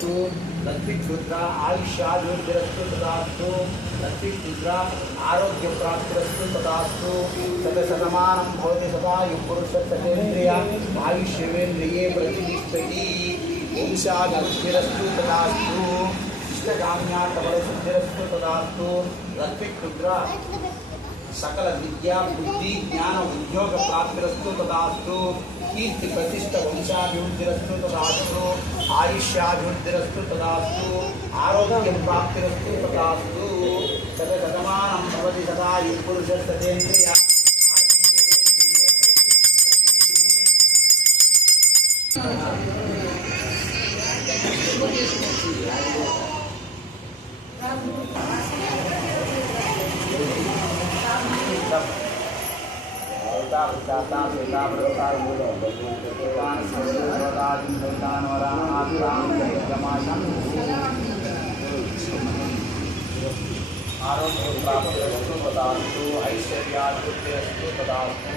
तदास्तु लक्ष्मीक्षुद्रा आयुष्याभिवृद्धिरस्तु तदास्तु लक्ष्मीक्षुद्रा आरोग्यप्राप्तिरस्तु तदास्तु शतशतमानं भवति सदायुः पुरुषस्तेन्द्रिय आयुष्येन्द्रिये प्रतिष्ठति वंशाभिवृद्धिरस्तु तदास्तु इष्टकाम्यार्थफलसिद्धिरस्तु तदास्तु लक्ष्मीक्षुद्रा सकल विद्या बुद्धि ज्ञान उद्योग प्राप्तिरस्तु तदास्तु कीर्ति प्रतिष्ठा वंशाभिवृद्धिरस्तु तदास्तु आयुष्याभिवृद्धिरस्तु तदास्तु आरोग्य प्राप्तिरस्तु तदास्तु शतशतमानं भवति सदायुः पुरुषस्तेन्द्रिय आरोग्य प्राप्तिरस्तु तदास्तु ऐश्वर्याभिवृद्धिरस्तु तदास्तु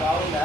బాగుందా